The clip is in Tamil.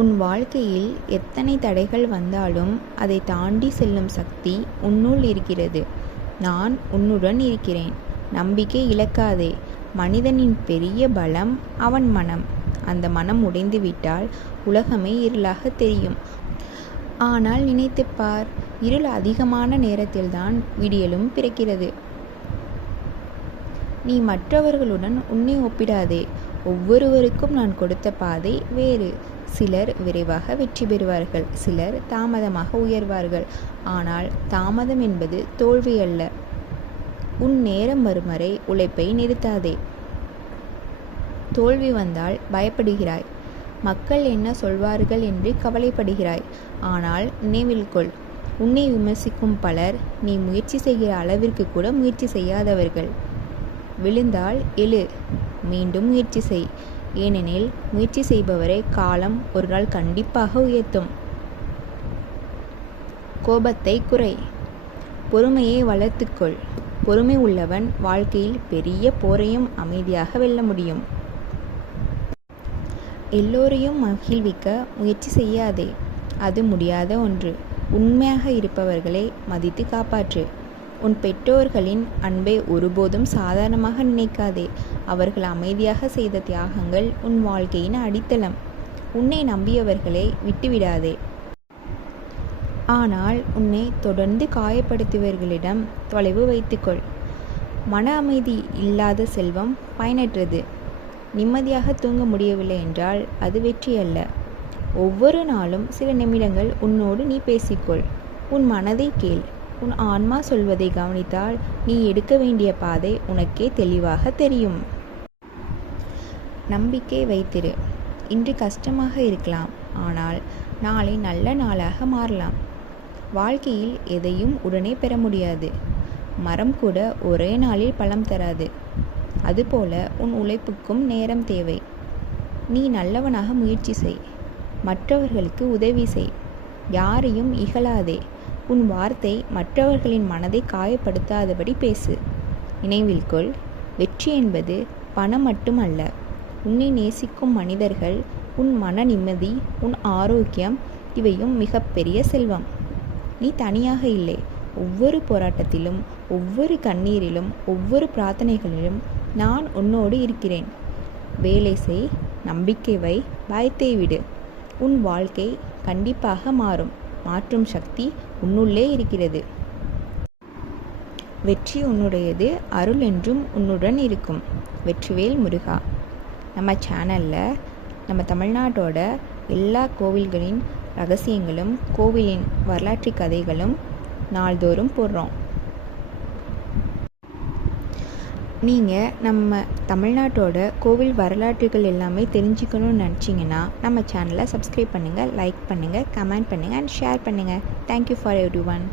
உன் வாழ்க்கையில் எத்தனை தடைகள் வந்தாலும் அதை தாண்டி செல்லும் சக்தி உன்னுள் இருக்கிறது. நான் உன்னுடன் இருக்கிறேன். நம்பிக்கை இழக்காதே. மனிதனின் பெரிய பலம் அவன் மனம். அந்த மனம் உடைந்துவிட்டால் உலகமே இருளாக தெரியும். ஆனால் நினைத்துப் பார், இருள் அதிகமான நேரத்தில்தான் விடியலும் பிறக்கிறது. நீ மற்றவர்களுடன் உன்னை ஒப்பிடாதே. ஒவ்வொருவருக்கும் நான் கொடுத்த பாதை வேறு. சிலர் விரைவாக வெற்றி பெறுவார்கள், சிலர் தாமதமாக உயர்வார்கள். ஆனால் தாமதம் என்பது தோல்வி அல்ல. உன் நேரம் வரும் வரை உழைப்பை நிறுத்தாதே. தோல்வி வந்தால் பயப்படுகிறாய். மக்கள் என்ன சொல்வார்கள் என்று கவலைப்படுகிறாய். ஆனால் நினைவில் கொள், உன்னை விமர்சிக்கும் பலர் நீ முயற்சி செய்கிற அளவிற்கு கூட முயற்சி செய்யாதவர்கள். விழுந்தால் எழு, மீண்டும் முயற்சி செய். ஏனெனில் முயற்சி செய்பவரை காலம் ஒரு நாள் கண்டிப்பாக உயர்த்தும். கோபத்தை குறை, பொறுமையை வளர்த்துக்கொள். பொறுமை உள்ளவன் வாழ்க்கையில் பெரிய போரையும் அமைதியாக வெல்ல முடியும். எல்லோரையும் மகிழ்விக்க முயற்சி செய்யாதே, அது முடியாத ஒன்று. உண்மையாக இருப்பவர்களை மதித்து காப்பாற்று. உன் பெற்றோர்களின் அன்பை ஒருபோதும் சாதாரணமாக நினைக்காதே. அவர்கள் அமைதியாக செய்த தியாகங்கள் உன் வாழ்க்கையின் அடித்தளம். உன்னை நம்பியவர்களை விட்டுவிடாதே. ஆனால் உன்னை தொடர்ந்து காயப்படுத்தியவர்களிடம் தொலைவு வைத்துக்கொள். மன அமைதி இல்லாத செல்வம் பயனற்றது. நிம்மதியாக தூங்க முடியவில்லை என்றால் அது வெற்றி அல்ல. ஒவ்வொரு நாளும் சில நிமிடங்கள் உன்னோடு நீ பேசிக்கொள். உன் மனதை கேள். உன் ஆன்மா சொல்வதை கவனித்தால் நீ எடுக்க வேண்டிய பாதை உனக்கே தெளிவாக தெரியும். நம்பிக்கை வைத்திரு. இன்று கஷ்டமாக இருக்கலாம், ஆனால் நாளை நல்ல நாளாக மாறலாம். வாழ்க்கையில் எதையும் உடனே பெற முடியாது. மரம் கூட ஒரே நாளில் பழம் தராது. அதுபோல உன் உழைப்புக்கும் நேரம் தேவை. நீ நல்லவனாக முயற்சி செய். மற்றவர்களுக்கு உதவி செய். யாரையும் இகழாதே. உன் வார்த்தை மற்றவர்களின் மனதை காயப்படுத்தாதபடி பேசு. நினைவில் கொள், வெற்றி என்பது பணம் மட்டுமல்ல. உன்னை நேசிக்கும் மனிதர்கள், உன் மன நிம்மதி, உன் ஆரோக்கியம், இவையும் மிகப்பெரிய செல்வம். நீ தனியாக இல்லை. ஒவ்வொரு போராட்டத்திலும், ஒவ்வொரு கண்ணீரிலும், ஒவ்வொரு பிரார்த்தனைகளிலும் நான் உன்னோடு இருக்கிறேன். வேலை செய், நம்பிக்கை வை, பயத்தை விடு. உன் வாழ்க்கை கண்டிப்பாக மாறும். மாற்றும் சக்தி உன்னுள்ளே இருக்கிறது. வெற்றி உன்னுடையது. அருள் என்றும் உன்னுடன் இருக்கும். வெற்றிவேல் முருகா. நம்ம சேனலில் நம்ம தமிழ்நாட்டோட எல்லா கோவில்களின் ரகசியங்களும், கோவிலின் வரலாற்று கதைகளும் நாள்தோறும் போடுறோம். நீங்கள் நம்ம தமிழ்நாட்டோட கோவில் வரலாற்றுகள் எல்லாமே தெரிஞ்சுக்கணும்னு நினச்சிங்கன்னா நம்ம சேனலை சப்ஸ்கிரைப் பண்ணுங்கள், லைக் பண்ணுங்கள், கமெண்ட் பண்ணுங்கள் அண்ட் ஷேர் பண்ணுங்கள். Thank you for everyone.